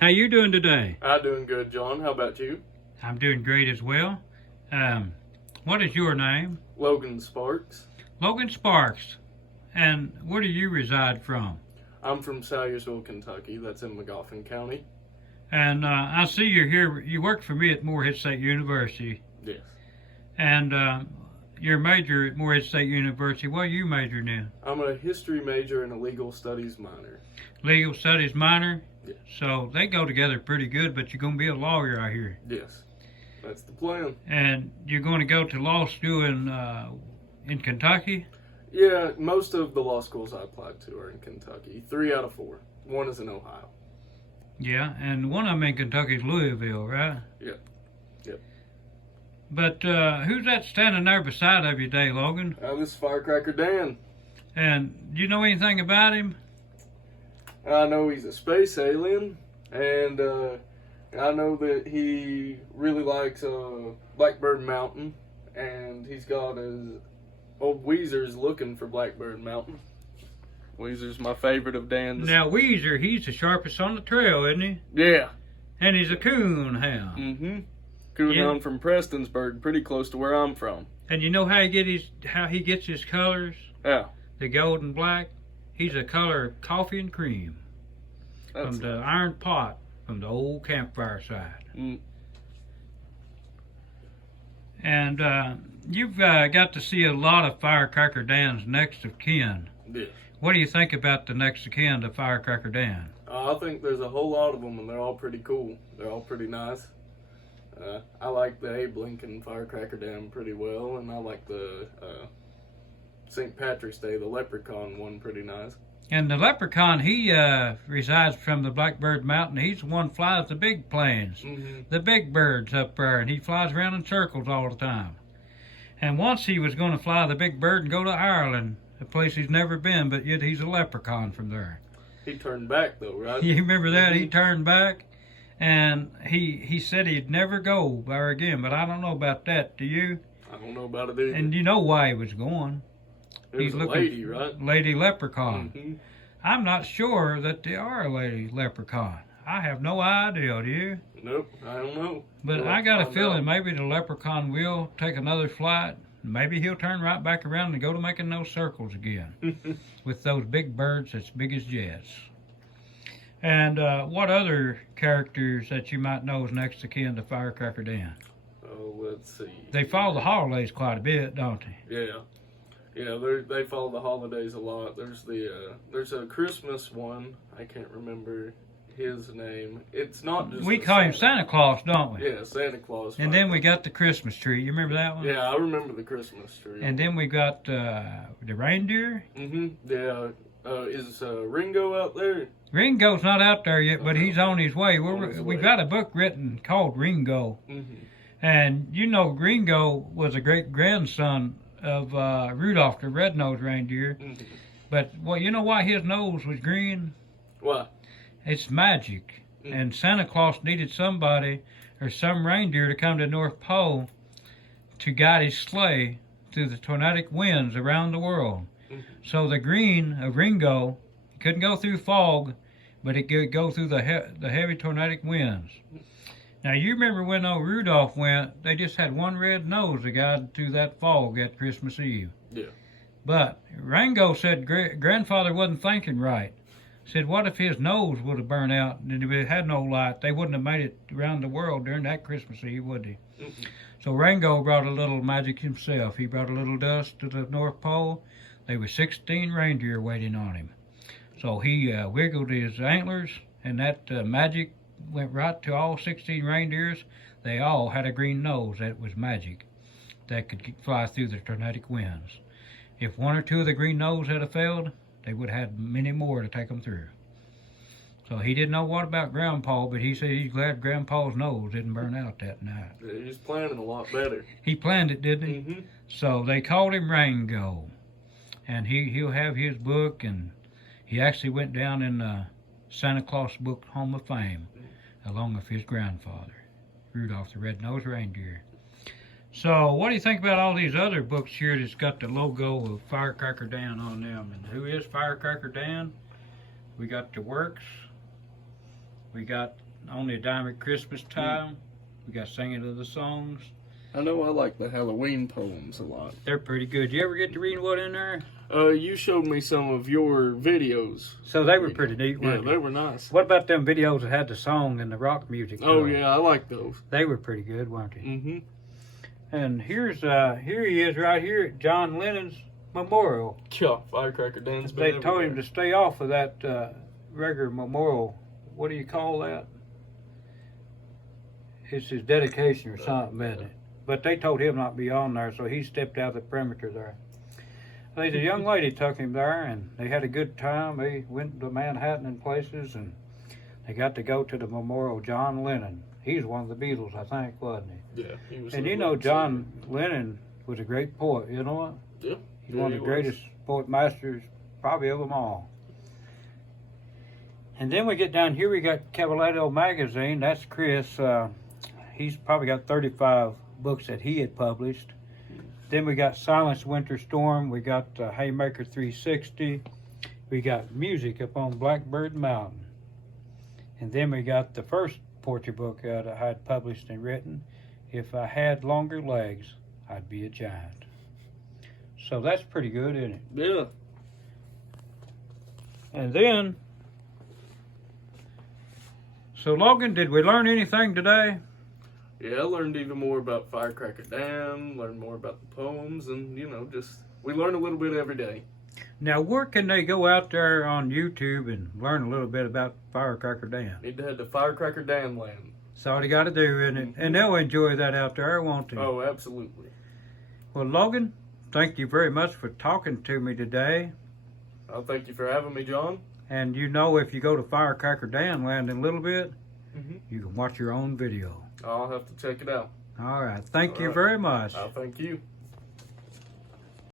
How you doing today? I'm doing good, John. How about you? I'm doing great as well. What is your name? Logan Sparks. Logan Sparks. And where do you reside from? I'm from Salyersville, Kentucky. That's in Magoffin County. And I see you're here. You work for me at Morehead State University. Yes. And you're a major at Morehead State University. What are you majoring in? I'm a history major and a legal studies minor. Legal studies minor? Yes. So they go together pretty good, but you're going to be a lawyer, I hear. Yes. That's the plan. And you're going to go to law school in Kentucky? Yeah, most of the law schools I applied to are in Kentucky. 3 out of 4. 1 is in Ohio. Yeah, and one of them in Kentucky is Louisville, right? Yep. Yep. But who's that standing there beside of you today, Logan? This is Firecracker Dan. And do you know anything about him? I know he's a space alien, and I know that he really likes Blackbird Mountain, and he's got his old Weezer's looking for Blackbird Mountain. Weezer's my favorite of Dan's. Now, Weezer, he's the sharpest on the trail, isn't he? Yeah. And he's a coon hound. Mm-hmm. Coon hound from Prestonsburg, pretty close to where I'm from. And you know how he gets his colors? Yeah. The gold and black? He's a color of coffee and cream. From the iron pot from the old campfire side. Mm. And you've got to see a lot of Firecracker Dan's next of kin. Yeah. What do you think about the next of kin to Firecracker Dan? I think there's a whole lot of them, and they're all pretty cool. They're all pretty nice. I like the Abe Lincoln Firecracker Dan pretty well, and I like the St. Patrick's Day, the Leprechaun one, pretty nice. And the Leprechaun, he resides from the Blackbird Mountain. He's the one who flies the big planes, the big birds up there, and he flies around in circles all the time. And once he was going to fly the big bird and go to Ireland, a place he's never been, but yet he's a leprechaun from there. He turned back though, right? You remember that? He turned back, and he said he'd never go there again, but I don't know about that. Do you? I don't know about it either. And you know why he was going. He's a lady, right? Lady leprechaun. I'm not sure that they are a lady leprechaun. I have no idea, do you? Nope, I don't know. But I got a feeling maybe the leprechaun will take another flight. Maybe he'll turn right back around and go to making those circles again with those big birds that's big as jets. And what other characters that you might know is next to kin to Firecracker Dan? Oh, let's see. They follow the holidays quite a bit, don't they? Yeah. Yeah, they follow the holidays a lot. There's a Christmas one. I can't remember his name. It's not just. We call him Santa Claus, don't we? Yeah, Santa Claus. And then we got the Christmas tree. You remember that one? Yeah, I remember the Christmas tree. And then we got the reindeer. Yeah. Is Ringo out there? Ringo's not out there yet, but he's on his way. We've got a book written called Ringo. And you know, Ringo was a great grandson of Rudolph the red-nosed reindeer. But well, you know why his nose was green? Why? It's magic. And Santa Claus needed somebody or some reindeer to come to North Pole to guide his sleigh through the tornadic winds around the world. So the green of Ringo couldn't go through fog, but it could go through the heavy tornadic winds. Now, you remember when old Rudolph went, they just had one red nose to guide through that fog at Christmas Eve. Yeah. But Ringo said grandfather wasn't thinking right. Said, what if his nose would have burned out and if it had no light? They wouldn't have made it around the world during that Christmas Eve, would they? So Ringo brought a little magic himself. He brought a little dust to the North Pole. There were 16 reindeer waiting on him. So he wiggled his antlers, and that magic went right to all 16 reindeers. They all had a green nose. That was magic that could fly through the tornadic winds. If one or two of the green nose had failed, they would have had many more to take them through. So he didn't know what about Grandpa, but he said he's glad Grandpa's nose didn't burn out that night. Yeah, he's planning a lot better. He planned it, didn't he? So they called him Ringo. And he'll have his book, and he actually went down in the Santa Claus Book Home of Fame, along with his grandfather, Rudolph the Red-Nosed Reindeer. So what do you think about all these other books here that's got the logo of Firecracker Dan on them? And who is Firecracker Dan? We got the works. We got Only a Dime at Christmas Time. We got Singing of the Songs. I know I like the Halloween poems a lot. They're pretty good. You ever get to read one in there? You showed me some of your videos. So they were pretty neat, Yeah, weren't they were nice. What about them videos that had the song and the rock music? Oh, yeah, I like those. They were pretty good, weren't they? Mm-hmm. And here he is right here at John Lennon's memorial. Yeah, Firecracker Dan's been They told everywhere. him to stay off of that regular memorial. What do you call that? It's his dedication or something, isn't it? But they told him not to be on there, so he stepped out of the perimeter there. There's a young lady took him there, and they had a good time. They went to Manhattan and places, and they got to go to the memorial. John Lennon. He's one of the Beatles, I think, wasn't he? Yeah, he was. And you know, John Lennon was a great poet. You know what? Yeah. He's one of the greatest poet masters, probably of them all. And then we get down here, we got Cavallado Magazine. That's Chris. He's probably got 35 books that he had published. Then we got Silence Winter Storm. We got Haymaker 360. We got Music up on Blackbird Mountain. And then we got the first poetry book I had published and written. If I had longer legs, I'd be a giant. So that's pretty good, isn't it? Yeah. And then, so Logan, did we learn anything today? Yeah, I learned even more about Firecracker Dan, learned more about the poems, and, we learn a little bit every day. Now, where can they go out there on YouTube and learn a little bit about Firecracker Dan? Need to head to Firecracker Dan land. That's all you got to do, isn't it? And they'll enjoy that out there, won't they? Oh, absolutely. Well, Logan, thank you very much for talking to me today. Thank you for having me, John. And if you go to Firecracker Dan land in a little bit, Mm-hmm. you can watch your own video. I'll have to check it out. All right. Thank you very much. Thank you.